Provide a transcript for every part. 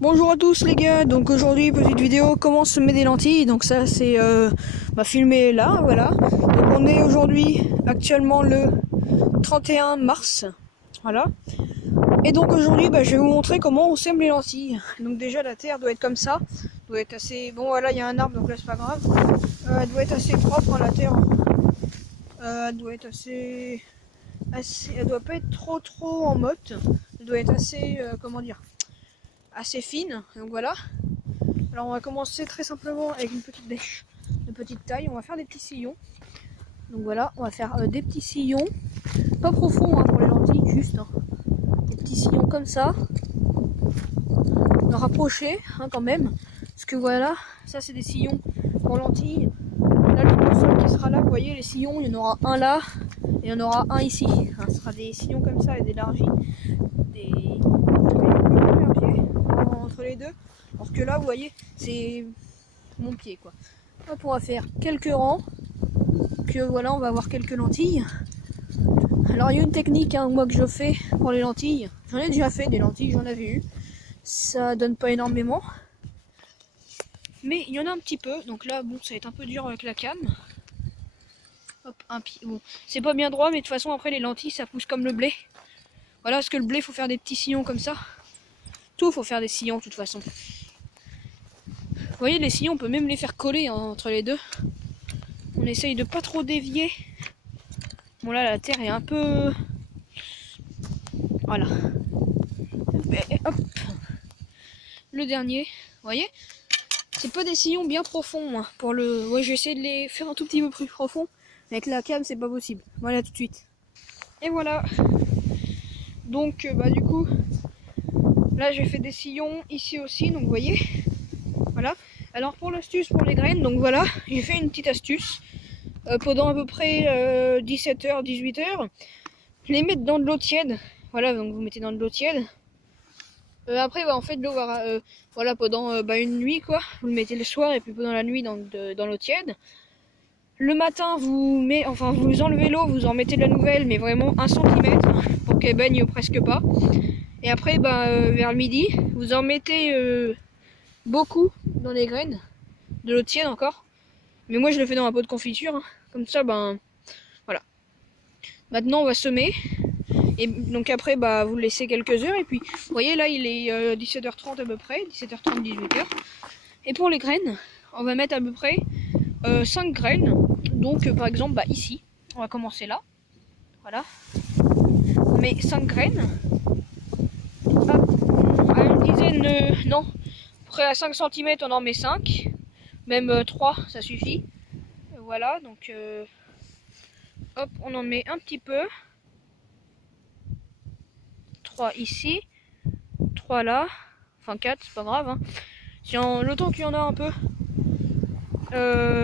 Bonjour à tous les gars, donc aujourd'hui petite vidéo comment se met des lentilles, donc ça c'est filmé là, voilà. Donc on est aujourd'hui actuellement le 31 mars, voilà. Et donc aujourd'hui je vais vous montrer comment on sème les lentilles. Donc déjà la terre doit être comme ça, doit être assez, bon voilà il y a un arbre donc là c'est pas grave. Elle doit être assez propre la terre, elle doit être assez, elle doit pas être trop en motte, elle doit être assez, comment dire, assez fine, donc voilà. Alors on va commencer très simplement avec une petite bêche de petite taille, on va faire des petits sillons. Donc voilà, on va faire des petits sillons, pas profonds hein, pour les lentilles, juste hein. Des petits sillons comme ça, rapprochés hein, quand même, parce que voilà, ça c'est des sillons pour lentilles. Là le sol qui sera là, vous voyez les sillons, il y en aura un là et il y en aura un ici. Hein, ce sera des sillons comme ça et d'élargis, des un pied entre les deux. Alors que là, vous voyez, c'est mon pied quoi. Hop, on va faire quelques rangs. Que voilà, on va avoir quelques lentilles. Alors il y a une technique hein, moi que je fais pour les lentilles. J'en ai déjà fait des lentilles, j'en avais eu. Ça donne pas énormément. Mais il y en a un petit peu. Donc là, bon, ça va être un peu dur avec la canne. Hop, un pied. Bon, c'est pas bien droit, mais de toute façon après les lentilles ça pousse comme le blé. Voilà, parce que le blé faut faire des petits sillons comme ça. Tout faut faire des sillons de toute façon. Vous voyez les sillons, on peut même les faire coller hein, entre les deux. On essaye de pas trop dévier. Bon là la terre est un peu... Voilà. Et hop. Le dernier, vous voyez. C'est pas des sillons bien profonds. Hein, pour le... Ouais, je vais essayer de les faire un tout petit peu plus profond. Avec la cam c'est pas possible. Voilà tout de suite. Et voilà. Donc du coup, là j'ai fait des sillons ici aussi, donc vous voyez. Voilà. Alors pour l'astuce pour les graines, donc voilà, j'ai fait une petite astuce. Pendant à peu près 17h, 18h, les mettre dans de l'eau tiède. Voilà, donc vous mettez dans de l'eau tiède. Après, en fait, l'eau va, voilà, pendant une nuit, quoi. Vous le mettez le soir et puis pendant la nuit dans l'eau tiède. Le matin, vous enlevez l'eau, vous en mettez de la nouvelle, mais vraiment 1 cm pour qu'elle baigne presque pas. Et après, vers le midi, vous en mettez beaucoup dans les graines, de l'eau tiède encore. Mais moi, je le fais dans un pot de confiture, hein. Comme ça, voilà. Maintenant, on va semer. Et donc après, vous le laissez quelques heures. Et puis, vous voyez, là, il est 17h30 à peu près. 17h30, 18h. Et pour les graines, on va mettre à peu près 5 graines. Donc, par exemple, ici, on va commencer là. Voilà. On met 5 graines. À une dizaine, non. Après, à 5 cm, on en met 5. Même 3, ça suffit. Voilà, donc... hop, on en met un petit peu. 3 ici. 3 là. Enfin 4, c'est pas grave. Hein. Si l'autant qu'il y en a un peu,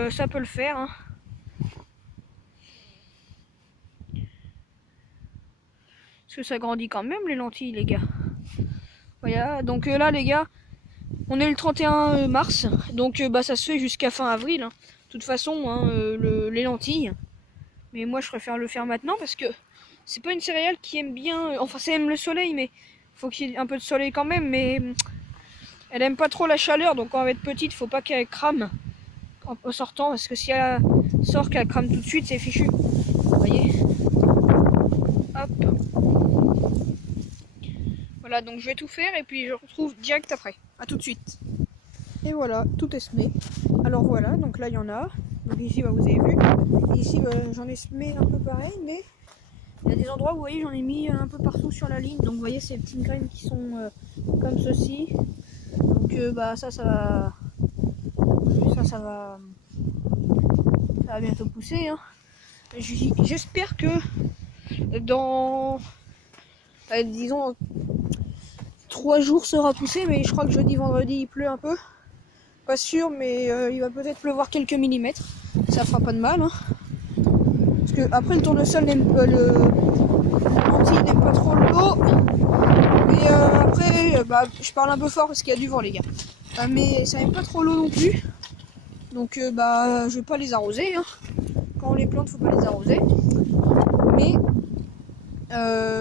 ça peut le faire. Hein. Parce que ça grandit quand même les lentilles, les gars. Voilà, donc là, les gars, on est le 31 mars. Donc ça se fait jusqu'à fin avril. Hein. De toute façon, hein, les lentilles. Mais moi, je préfère le faire maintenant parce que c'est pas une céréale qui aime bien... enfin, ça aime le soleil, mais faut qu'il y ait un peu de soleil quand même. Mais elle aime pas trop la chaleur, donc quand elle va être petite, faut pas qu'elle crame en sortant. Parce que si elle sort qu'elle crame tout de suite, c'est fichu. Vous voyez. Hop. Voilà, donc je vais tout faire et puis je retrouve direct après. A tout de suite. Et voilà, tout est semé. Alors voilà, donc là il y en a. Donc ici, vous avez vu. Et ici, j'en ai semé un peu pareil, mais il y a des endroits où vous voyez, j'en ai mis un peu partout sur la ligne. Donc vous voyez ces petites graines qui sont comme ceci. Donc ça va bientôt pousser. Hein. J'espère que dans, disons, 3 jours sera poussé, mais je crois que jeudi, vendredi, il pleut un peu. Pas sûr, mais il va peut-être pleuvoir quelques millimètres. Ça fera pas de mal. Hein. Parce que après le tournesol n'aime pas la lentille n'aime pas trop l'eau. Mais après, je parle un peu fort parce qu'il y a du vent, les gars. Mais ça n'aime pas trop l'eau non plus. Donc je vais pas les arroser. Hein. Quand on les plante, faut pas les arroser. Mais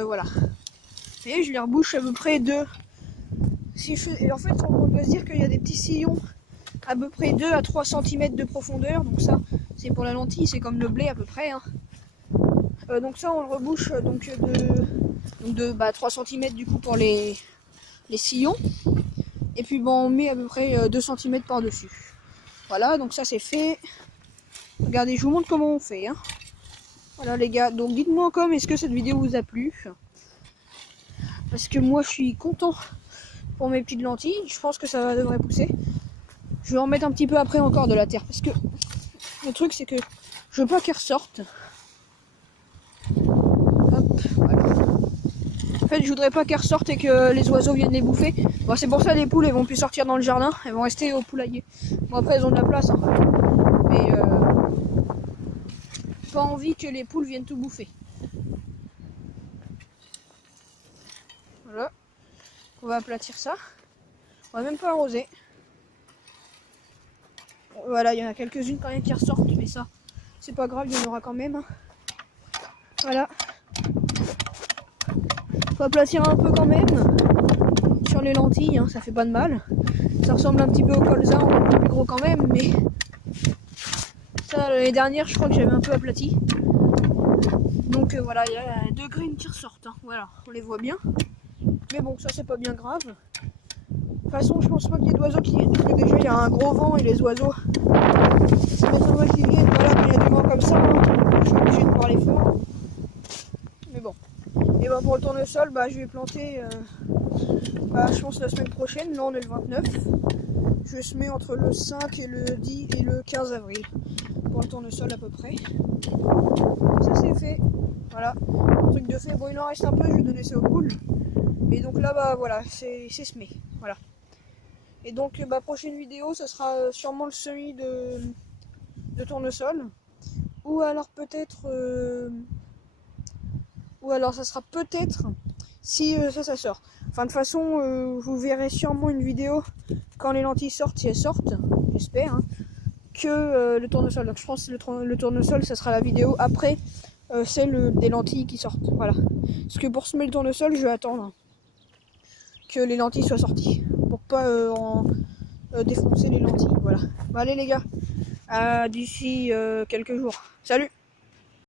voilà. Vous voyez, je les rebouche à peu près de Et en fait, on peut se dire qu'il y a des petits sillons à peu près 2 à 3 cm de profondeur. Donc ça, c'est pour la lentille, c'est comme le blé à peu près. Hein. Donc ça, on le rebouche de 3 cm du coup pour les sillons. Et puis bon, on met à peu près 2 cm par-dessus. Voilà, donc ça c'est fait. Regardez, je vous montre comment on fait. Hein. Voilà les gars, donc dites-moi comme est-ce que cette vidéo vous a plu. Parce que moi je suis content pour mes petites lentilles. Je pense que ça devrait pousser. Je vais en mettre un petit peu après encore de la terre. Parce que le truc c'est que je veux pas qu'elles ressortent. Hop, voilà. En fait, je voudrais pas qu'elles ressortent et que les oiseaux viennent les bouffer. Bon, c'est pour ça les poules, elles vont plus sortir dans le jardin. Elles vont rester au poulailler. Bon, après, elles ont de la place. Hein. Mais pas envie que les poules viennent tout bouffer. Voilà. On va aplatir ça. On va même pas arroser. Voilà, il y en a quelques-unes quand même qui ressortent. Mais ça, c'est pas grave, il y en aura quand même. Hein. Voilà. Faut aplatir un peu quand même sur les lentilles, hein, ça fait pas de mal. Ça ressemble un petit peu au colza, on est un peu plus gros quand même, mais ça l'année dernière je crois que j'avais un peu aplati. Donc voilà, il y a 2 graines qui ressortent, hein. Voilà, on les voit bien. Mais bon, ça c'est pas bien grave. De toute façon, je pense pas qu'il y ait d'oiseaux qui viennent, parce que déjà il y a un gros vent et les oiseaux, ça m'étonnerait qu'ils viennent. Voilà, quand il y a du vent comme ça, hein, je suis obligé de pouvoir les faire. Mais bon. Et bah pour le tournesol, je vais planter, je pense la semaine prochaine. Là on est le 29. Je vais semer entre le 5 et le 10 et le 15 avril. Pour le tournesol à peu près. Ça c'est fait. Voilà. Truc de fait. Bon, il en reste un peu, je vais donner ça aux poules. Mais donc là, voilà, c'est semé. Voilà. Et donc, prochaine vidéo, ça sera sûrement le semis de tournesol. Ou alors peut-être... Ou alors ça sera peut-être si ça sort. Enfin de toute façon vous verrez sûrement une vidéo quand les lentilles sortent, si elles sortent, j'espère, hein, que le tournesol. Donc je pense que le tournesol ça sera la vidéo après celle des lentilles qui sortent. Voilà. Parce que pour semer le tournesol je vais attendre que les lentilles soient sorties. Pour pas défoncer les lentilles. Voilà. Bon, allez les gars. À d'ici quelques jours. Salut!